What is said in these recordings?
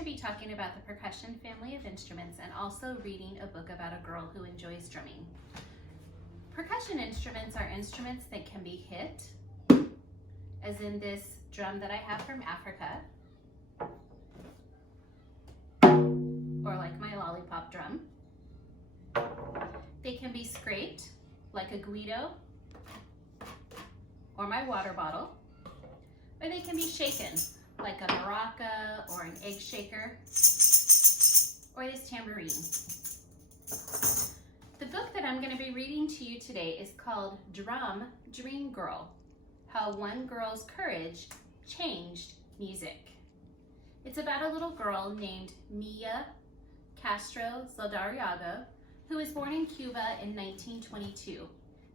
to be talking about the percussion family of instruments and also reading a book about a girl who enjoys drumming. Percussion instruments are instruments that can be hit, as in this drum that I have from Africa, or like my lollipop drum. They can be scraped, like a Guido, or my water bottle, or they can be shaken, like a maraca or an egg shaker, or this tambourine. The book that I'm going to be reading to you today is called Drum Dream Girl: How One Girl's Courage Changed Music. It's about a little girl named Mia Castro Zaldariaga, who was born in Cuba in 1922,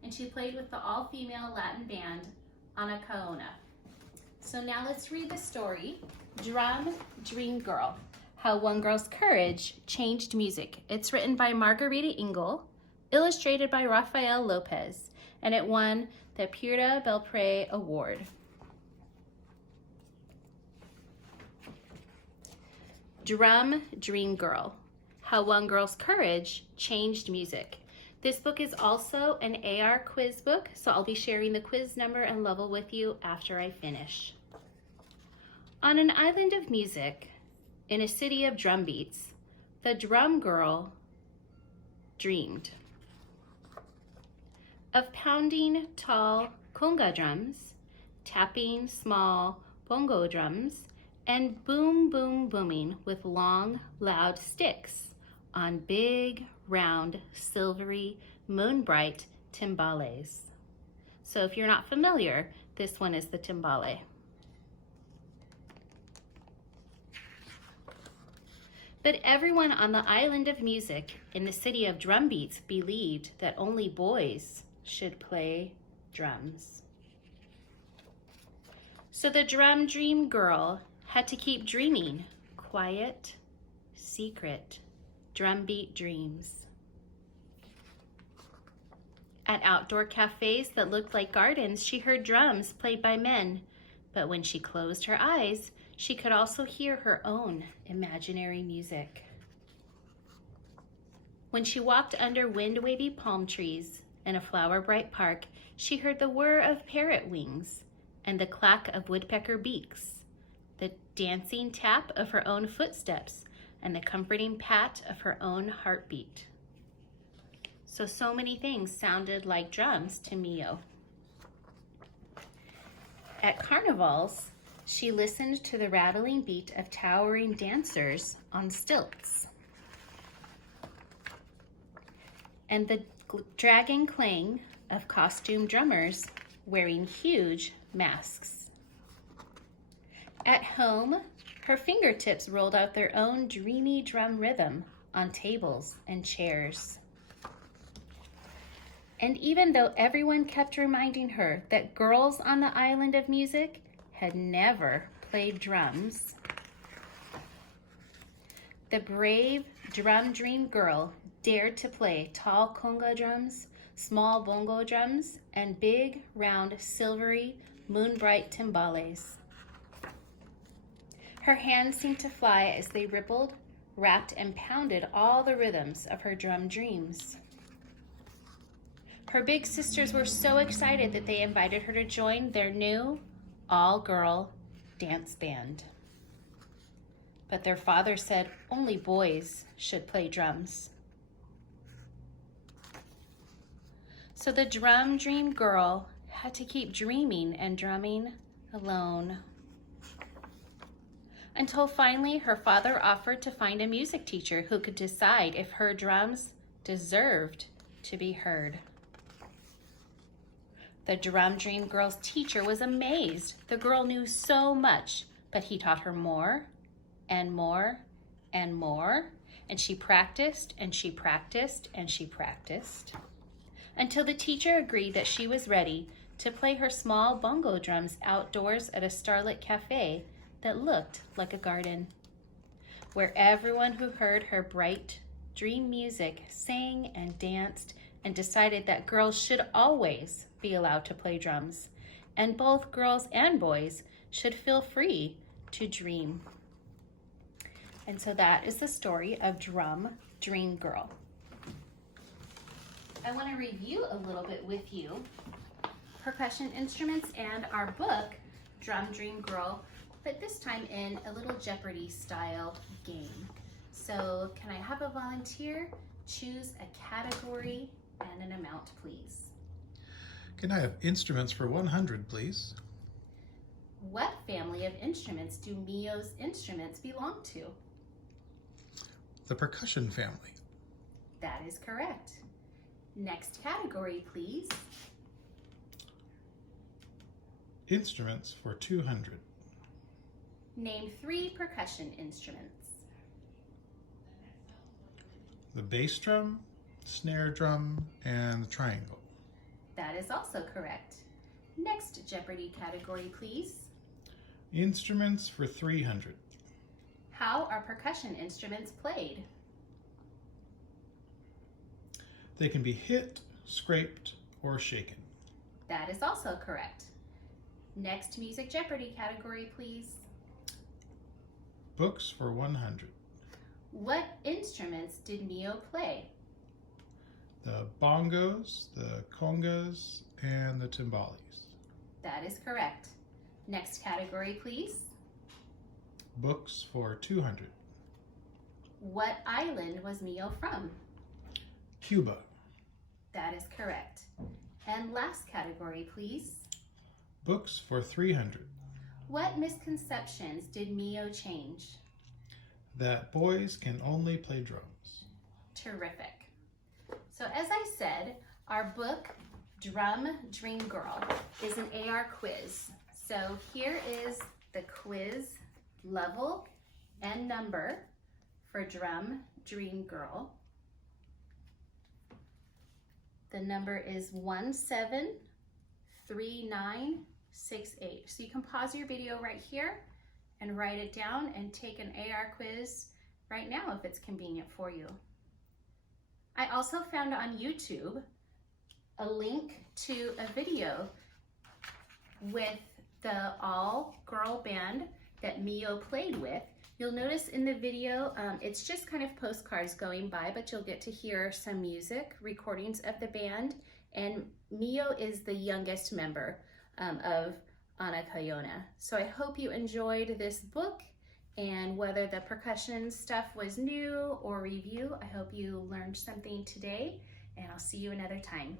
and she played with the all-female Latin band Anacaona. So now let's read the story, Drum Dream Girl: How One Girl's Courage Changed Music. It's written by Margarita Engel, illustrated by Rafael Lopez, and it won the Puerta Belpré Award. Drum Dream Girl: How One Girl's Courage Changed Music. This book is also an AR quiz book, so I'll be sharing the quiz number and level with you after I finish. On an island of music, in a city of drum beats, the drum girl dreamed of pounding tall conga drums, tapping small bongo drums, and boom, boom, booming with long, loud sticks on big, round, silvery, moon-bright timbales. So if you're not familiar, this one is the timbale. But everyone on the island of music in the city of drum beats believed that only boys should play drums. So the drum dream girl had to keep dreaming quiet, secret, drumbeat dreams. At outdoor cafes that looked like gardens, she heard drums played by men, but when she closed her eyes, she could also hear her own imaginary music. When she walked under wind-wavy palm trees in a flower-bright park, she heard the whir of parrot wings and the clack of woodpecker beaks, the dancing tap of her own footsteps, and the comforting pat of her own heartbeat. So many things sounded like drums to Mio. At carnivals, she listened to the rattling beat of towering dancers on stilts and the dragging clang of costume drummers wearing huge masks. At home, her fingertips rolled out their own dreamy drum rhythm on tables and chairs. And even though everyone kept reminding her that girls on the island of music had never played drums, the brave drum dream girl dared to play tall conga drums, small bongo drums, and big, round, silvery, moon-bright timbales. Her hands seemed to fly as they rippled, rapped, and pounded all the rhythms of her drum dreams. Her big sisters were so excited that they invited her to join their new all-girl dance band. But their father said only boys should play drums. So the drum dream girl had to keep dreaming and drumming alone. Until finally her father offered to find a music teacher who could decide if her drums deserved to be heard. The drum dream girl's teacher was amazed. The girl knew so much, but he taught her more and more and more, and she practiced and she practiced and she practiced until the teacher agreed that she was ready to play her small bongo drums outdoors at a starlit cafe that looked like a garden, where everyone who heard her bright dream music sang and danced and decided that girls should always be allowed to play drums, and both girls and boys should feel free to dream. And so that is the story of Drum Dream Girl. I want to review a little bit with you percussion instruments and our book, Drum Dream Girl, but this time in a little Jeopardy style game. So can I have a volunteer choose a category and an amount, please? Can I have instruments for 100, please? What family of instruments do Mio's instruments belong to? The percussion family. That is correct. Next category, please. Instruments for 200. Name 3 percussion instruments. The bass drum, snare drum, and the triangle. That is also correct. Next Jeopardy category, please. Instruments for 300. How are percussion instruments played? They can be hit, scraped, or shaken. That is also correct. Next Music Jeopardy category, please. Books for 100. What instruments did Mio play? The bongos, the congas, and the timbales. That is correct. Next category, please. Books for 200. What island was Mio from? Cuba. That is correct. And last category, please. Books for 300. What misconceptions did Mio change? That boys can only play drums. Terrific. So as I said, our book, Drum Dream Girl, is an AR quiz. So here is the quiz level and number for Drum Dream Girl. The number is 173968. So you can pause your video right here and write it down and take an AR quiz right now if it's convenient for you. I also found on YouTube a link to a video with the all-girl band that Mio played with. You'll notice in the video, it's just kind of postcards going by, but you'll get to hear some music, recordings of the band, and Mio is the youngest member of Ana Cayona. So I hope you enjoyed this book, and whether the percussion stuff was new or review, I hope you learned something today, and I'll see you another time.